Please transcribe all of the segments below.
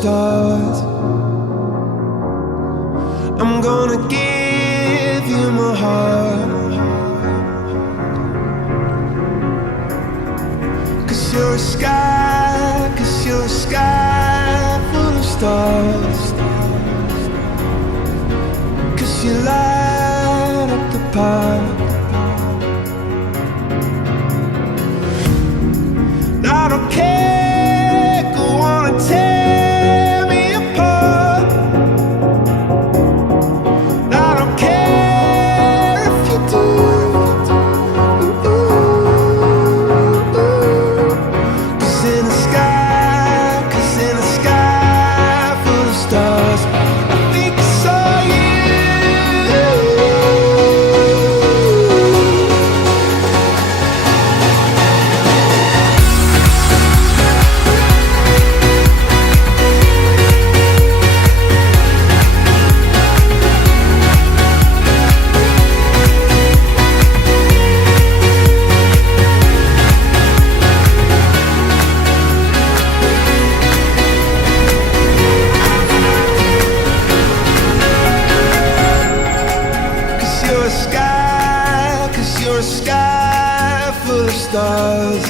stars. I'm gonna give you my heart, 'cause you're a sky, 'cause you're a sky full of stars, 'cause you light up the park. I don't care, go on and tear me apart. I don't care if you do. Cause in the sky full of stars, I think I saw you. You're a sky full of stars.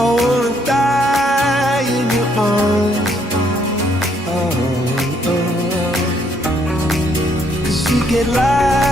I wanna die in your arms. Oh, oh. 'Cause you get light